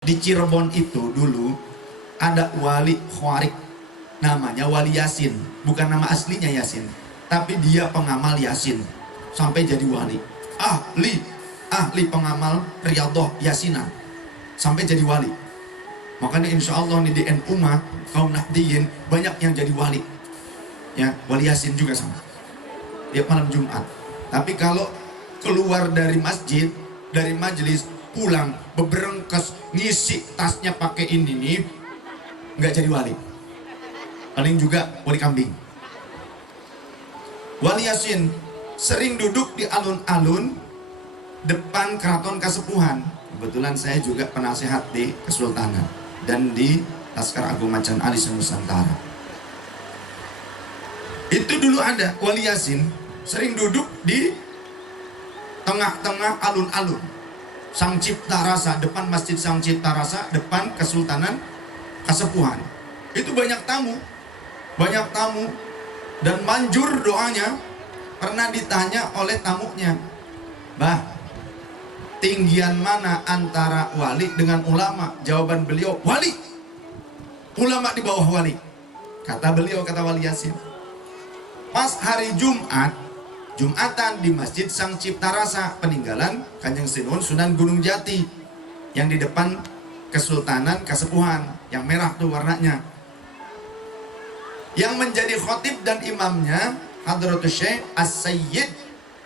Di Cirebon itu dulu ada wali khawarik, namanya Wali Yasin. Bukan nama aslinya Yasin, tapi dia pengamal Yasin sampai jadi wali. Ahli pengamal Riyadhah Yasinan sampai jadi wali. Makanya insya Allah nih di NU mah kaum Nahdiyin banyak yang jadi wali. Ya, Wali Yasin juga sama. Tiap malam Jumat. Tapi kalau keluar dari masjid, dari majelis, pulang beberengkes, ngisi tasnya pakai ini nih, nggak jadi wali. Paling juga wali kambing. Wali Yasin sering duduk di alun-alun depan keraton Kasepuhan. Kebetulan saya juga penasehat di Kesultanan dan di Laskar Agung Macan Ali Nusantara. Itu dulu ada Wali Yasin sering duduk di tengah-tengah alun-alun Sang Cipta Rasa, depan Masjid Sang Cipta Rasa, depan Kesultanan Kasepuhan. Itu banyak tamu dan manjur doanya. Pernah ditanya oleh tamunya, "Bah, tinggian mana antara wali dengan ulama?" Jawaban beliau, "Wali, ulama di bawah wali." Kata beliau, kata Wali Yasin. Pas hari Jumatan di Masjid Sang Cipta Rasa, peninggalan Kanjeng Sunan Gunung Jati, yang di depan Kesultanan Kasepuhan, yang merah tuh warnanya. Yang menjadi khotib dan imamnya Hadratus Syekh As-Sayyid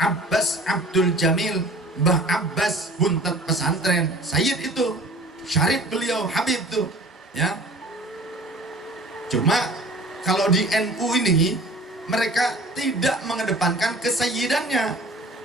Abbas Abdul Jamil, Mbah Abbas Buntet Pesantren. Sayyid itu syarif beliau, Habib tuh, ya. Cuma kalau di NU ini mereka tidak mengedepankan kesayyidannya.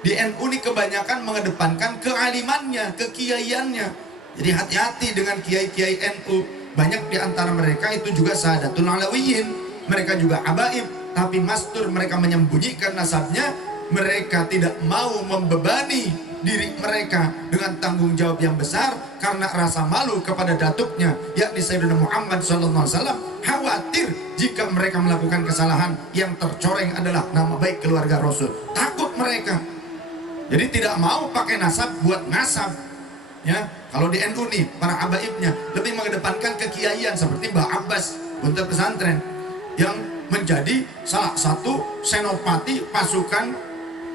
Di NU ini kebanyakan mengedepankan kealimannya, kekiaiannya. Jadi hati-hati dengan kiai-kiai NU. Banyak di antara mereka itu juga Sadatul Alawiyin. Mereka juga habaib, tapi mastur mereka menyembunyikan nasabnya. Mereka tidak mau membebani diri mereka dengan tanggung jawab yang besar karena rasa malu kepada datuknya, yakni Sayyidina Muhammad SAW. Khawatir jika mereka melakukan kesalahan yang tercoreng adalah nama baik keluarga Rasul. Takut mereka, jadi tidak mau pakai nasab buat ngasab. Ya, kalau di NU nih para habaibnya lebih mengedepankan kekiaian seperti Mbah Abbas Buntet Pesantren yang menjadi salah satu senopati pasukan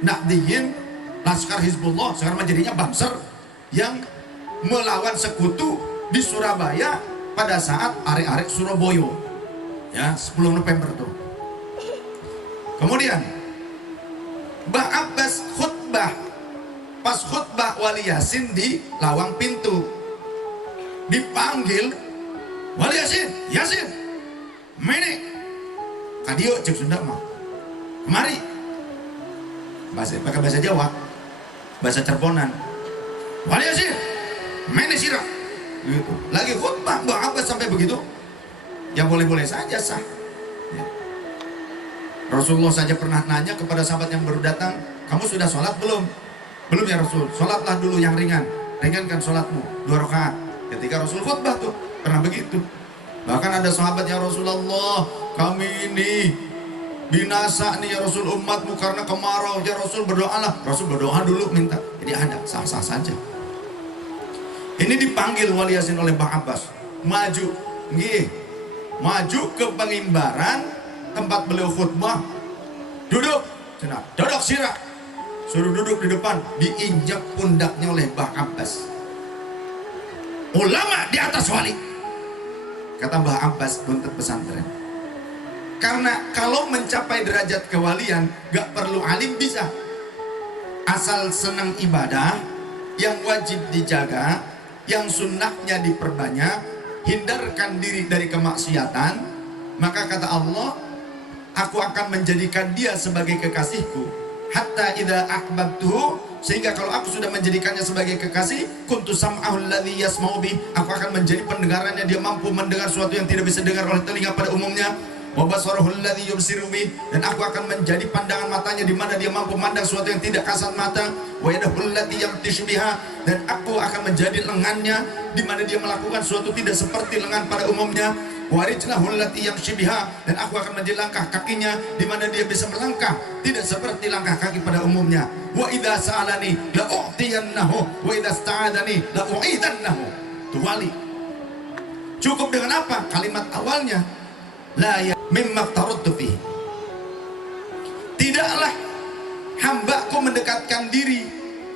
Nahdiyin Laskar Hizbullah, sekarang menjadinya Banser, yang melawan sekutu di Surabaya pada saat arek-arek Surabaya, ya, 10 November tuh. Kemudian Mbah Abbas khutbah, pas khutbah Wali Yasin di lawang pintu, dipanggil Wali Yasin, mene kadio cek Sunda mah, kemari. Pakai bahasa Jawa, bahasa Cerbonan. Wali Yasin, mene sirah. Gitu. Lagi khutbah Mbah Abbas sampai begitu, ya boleh-boleh saja sah. Ya. Rasulullah saja pernah nanya kepada sahabat yang baru datang, "Kamu sudah sholat belum?" "Belum ya Rasul." "Sholatlah dulu yang ringankan sholatmu 2 rakaat." Ketika Rasul khutbah tuh pernah begitu. Bahkan ada sahabat, "Ya Rasulullah, kami ini binasa nih ya Rasul, umatmu karena kemarau. Ya Rasul, berdoalah." Rasul berdoa dulu, minta. Jadi ada, sah-sah saja. Ini dipanggil Wali Yasin oleh Mbah Abbas, maju ke pengimbaran tempat beliau khutbah. "Duduk cenah, duduk sirah." Suruh duduk di depan, diinjak pundaknya oleh Mbah Abbas. "Ulama di atas wali," kata Mbah Abbas Buntet Pesantren. Karena kalau mencapai derajat kewalian gak perlu alim, bisa asal senang ibadah, yang wajib dijaga, yang sunnahnya diperbanyak, hindarkan diri dari kemaksiatan, maka kata Allah, "Aku akan menjadikan dia sebagai kekasihku, hatta idza ahbabtuhu," sehingga kalau aku sudah menjadikannya sebagai kekasih, kuntu sam'ahul ladzi yasma'u bih, aku akan menjadi pendengarannya, dia mampu mendengar sesuatu yang tidak bisa dengar oleh telinga pada umumnya. Wa basarahul ladzi yubsiru bih, dan aku akan menjadi pandangan matanya di mana dia mampu memandang sesuatu yang tidak kasat mata. Wa yadahul lati yamtishu biha, dan aku akan menjadi lengannya di mana dia melakukan sesuatu tidak seperti lengan pada umumnya. Wa rijlahul lati yamshi biha, dan aku akan menjadi langkah kakinya di mana dia bisa melangkah tidak seperti langkah kaki pada umumnya. Wa idza sa'alani la u'tiyannahu wa idza sta'adani la u'idannahu. Itu wali. Cukup dengan apa? Kalimat awalnya, la ya mimma taradtu fihi. Tidaklah hambaku mendekatkan diri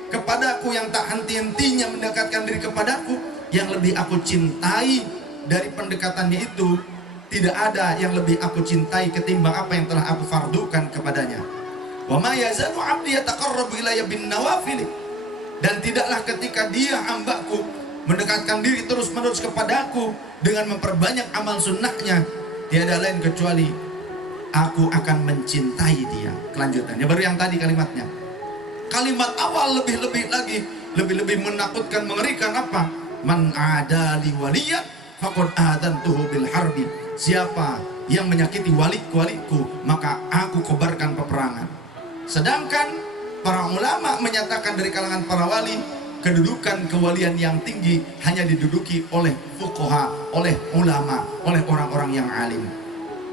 kepadaku yang tak henti-hentinya mendekatkan diri kepadaku, yang lebih aku cintai dari pendekatannya itu tidak ada yang lebih aku cintai ketimbang apa yang telah aku fardukan kepadanya. Wa ma yazalu 'abdi yataqarrabu ilayya bin nawafil. Dan tidaklah ketika dia hambaku mendekatkan diri terus-menerus kepadaku dengan memperbanyak amal sunnahnya, tiada lain kecuali aku akan mencintai dia. Kelanjutannya baru yang tadi kalimatnya. Kalimat awal lebih-lebih lagi, lebih-lebih menakutkan, mengerikan apa? Man adali waliyan faqad adantuhu bil harbi. Siapa yang menyakiti waliku, maka aku kobarkan peperangan. Sedangkan para ulama menyatakan dari kalangan para wali, kedudukan kewalian yang tinggi hanya diduduki oleh fuqaha, oleh ulama, oleh orang-orang yang alim.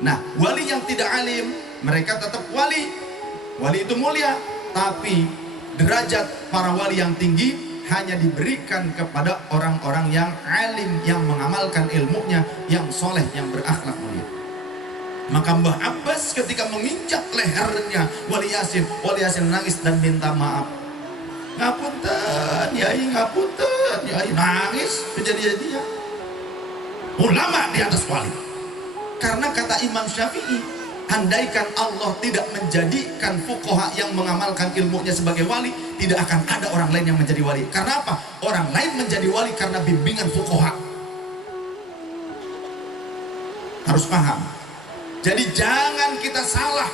Nah, wali yang tidak alim, mereka tetap wali. Wali itu mulia, tapi derajat para wali yang tinggi hanya diberikan kepada orang-orang yang alim, yang mengamalkan ilmunya, yang soleh, yang berakhlak mulia. Maka Mbah Abbas ketika menginjak lehernya Wali Yasin nangis dan minta maaf. Ngapunten, Yai, ngapunten, Yai, nangis kejadian-jadinya. Ulama di atas wali. Karena kata Imam Syafi'i, andaikan Allah tidak menjadikan fuqaha yang mengamalkan ilmunya sebagai wali, tidak akan ada orang lain yang menjadi wali. Karena apa? Orang lain menjadi wali karena bimbingan fuqaha. Harus paham. Jadi jangan kita salah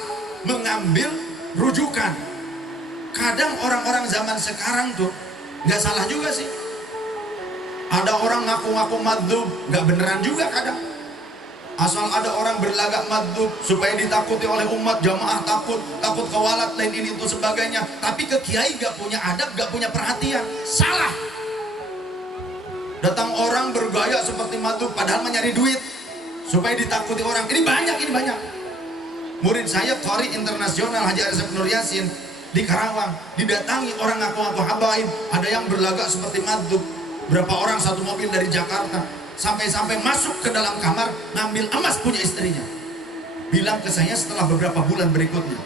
mengambil rujukan. Kadang orang-orang zaman sekarang tuh nggak salah juga sih. Ada orang ngaku-ngaku madzhab, nggak beneran juga kadang. Asal ada orang berlagak madzhab supaya ditakuti oleh umat, jamaah takut kewalat lain ini itu sebagainya. Tapi ke kiai nggak punya adab, nggak punya perhatian, salah. Datang orang bergaya seperti madzhab padahal mencari duit supaya ditakuti orang. Ini banyak. Murid saya Qari Internasional Haji Asep Nur Yasin di Karawang, didatangi orang ngaku-ngaku habaib, ada yang berlagak seperti madzhab. Berapa orang satu mobil dari Jakarta, sampai masuk ke dalam kamar ngambil emas punya istrinya. Bilang ke saya setelah beberapa bulan berikutnya,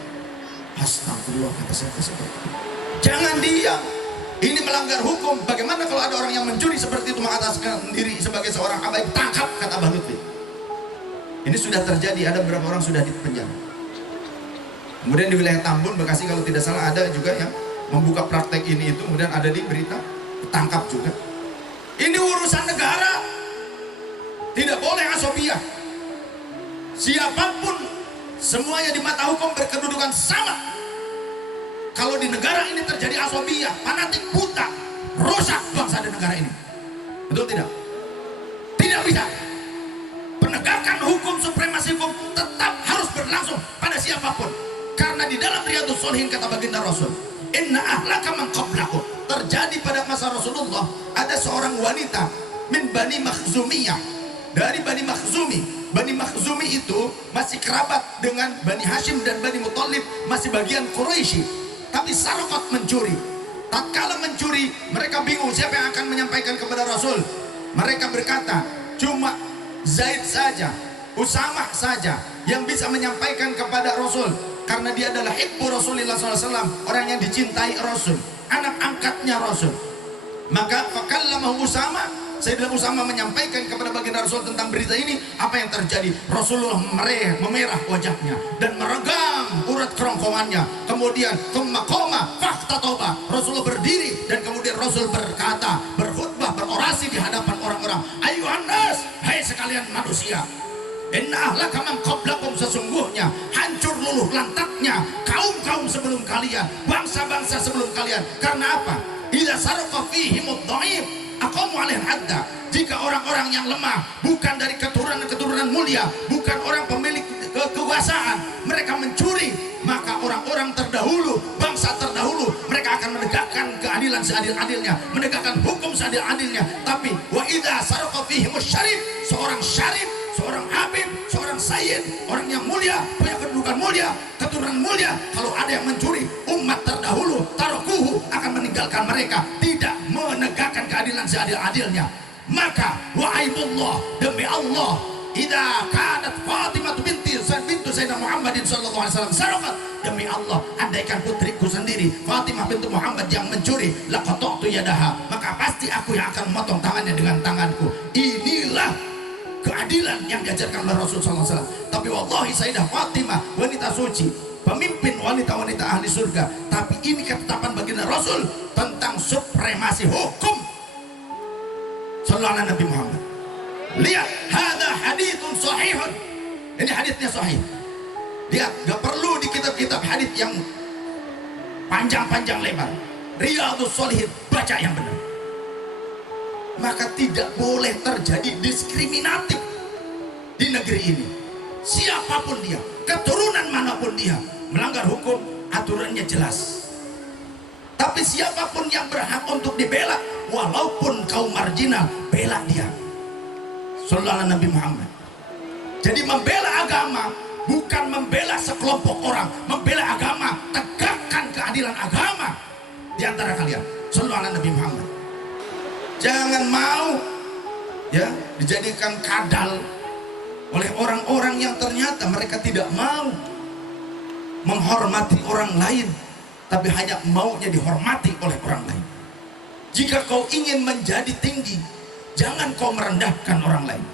astagfirullah, kata saya seperti itu. Jangan diam, ini melanggar hukum. Bagaimana kalau ada orang yang mencuri seperti itu mengataskan diri sebagai seorang habaib? Tangkap, kata Abah Lutfi. Ini sudah terjadi, ada beberapa orang sudah dipenjara. Kemudian di wilayah Tambun, Bekasi kalau tidak salah ada juga yang membuka praktek ini itu, kemudian ada di berita, tangkap juga. Ini urusan negara, tidak boleh asobiah. Siapapun, semuanya di mata hukum berkedudukan sama. Kalau di negara ini terjadi asobiah, fanatik, buta, rusak bangsa dan negara ini. Betul tidak? Tidak bisa. Penegakan hukum, supremasi hukum tetap harus berlangsung pada siapapun. Karena di dalam Riyadhus Shalihin kata baginda Rasul, inna ahlaka man qablakum, terjadi pada masa Rasulullah ada seorang wanita min Bani Makhzumiyah, dari Bani Makhzumi. Bani Makhzumi itu masih kerabat dengan Bani Hashim dan Bani Muthalib, masih bagian Quraisy, tapi sarqat mencuri. Tatkala mencuri, mereka bingung siapa yang akan menyampaikan kepada Rasul. Mereka berkata, cuma Zaid saja, Usamah saja yang bisa menyampaikan kepada Rasul, karena dia adalah hibbu Rasulullah SAW, orang yang dicintai Rasul, anak angkatnya Rasul. Maka fakallamahu Usamah, Sayyidina Usamah menyampaikan kepada baginda Rasul tentang berita ini. Apa yang terjadi? Rasulullah memerah wajahnya dan meregang urat kerongkongannya. Kemudian koma fahtatoba, Rasulullah berdiri dan kemudian Rasul berkata, berkhutbah, berorasi di hadapan orang-orang. Ayuhan nas, hai sekalian manusia, inna ahlaka man qablakum, sesungguhnya hancur luluh lantaknya kaum-kaum sebelum kalian, bangsa-bangsa sebelum kalian. Karena apa? Idza sarqa fihimud dhaif aqamu 'alaihi hadda. Jika orang-orang yang lemah, bukan dari keturunan mulia, bukan orang pemilik kekuasaan, mereka mencuri, maka orang-orang terdahulu, bangsa terdahulu, mereka akan menegakkan keadilan seadil-adilnya, menegakkan hukum seadil-adilnya. Tapi wa idza sarqa fihimus syarif, seorang syarif, seorang habib, seorang sayyid, orang yang mulia, punya kedudukan mulia, keturunan mulia, kalau ada yang mencuri, umat terdahulu tarukuhu akan meninggalkan mereka, tidak menegakkan keadilan seadil-adilnya. Maka wa'aibullah, demi demi Allah, idza kanat Fatimah bintu Sayyidina Muhammadin sallallahu alaihi wasallam sarakat, demi Allah, andaikan putriku sendiri Fatimah bintu Muhammad yang mencuri, laqata'tu yadaha, maka pasti aku yang akan memotong tangannya dengan tanganku. Inilah keadilan yang diajarkan oleh Rasulullah SAW. Tapi wallahi Sayyidah Fatimah, wanita suci, pemimpin wanita-wanita ahli surga, tapi ini ketetapan baginda Rasul tentang supremasi hukum. Sallallahu alaihi Nabi Muhammad. Lihat, hadza haditsun sahihun. Ini haditsnya sahih. Lihat, gak perlu di kitab-kitab hadits yang panjang-panjang lebar. Riyadhus Shalihin, baca yang benar. Maka tidak boleh terjadi diskriminatif di negeri ini. Siapapun dia, keturunan manapun dia, melanggar hukum, aturannya jelas. Tapi siapapun yang berhak untuk dibela, walaupun kaum marginal, bela dia. Sallallahu alaihi Nabi Muhammad. Jadi membela agama bukan membela sekelompok orang, membela agama, tegakkan keadilan agama di antara kalian. Sallallahu alaihi Nabi Muhammad. Jangan mau ya dijadikan kadal oleh orang-orang yang ternyata mereka tidak mau menghormati orang lain, tapi hanya maunya dihormati oleh orang lain. Jika kau ingin menjadi tinggi, jangan kau merendahkan orang lain.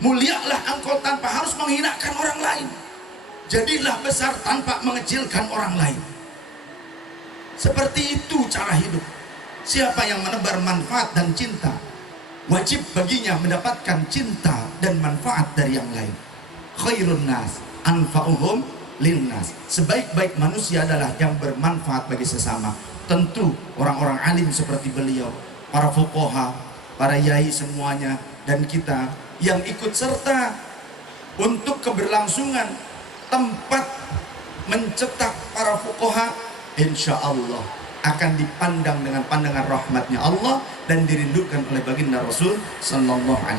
Mulialah engkau tanpa harus menghinakan orang lain. Jadilah besar tanpa mengecilkan orang lain. Seperti itu cara hidup. Siapa yang menebar manfaat dan cinta, wajib baginya mendapatkan cinta dan manfaat dari yang lain. Khairun nas anfa'uhum linnas. Sebaik-baik manusia adalah yang bermanfaat bagi sesama. Tentu orang-orang alim seperti beliau, para fuqaha, para yai semuanya, dan kita yang ikut serta untuk keberlangsungan tempat mencetak para fuqaha, insya Allah akan dipandang dengan pandangan rahmatnya Allah dan dirindukan oleh baginda Rasul sallallahu alaihi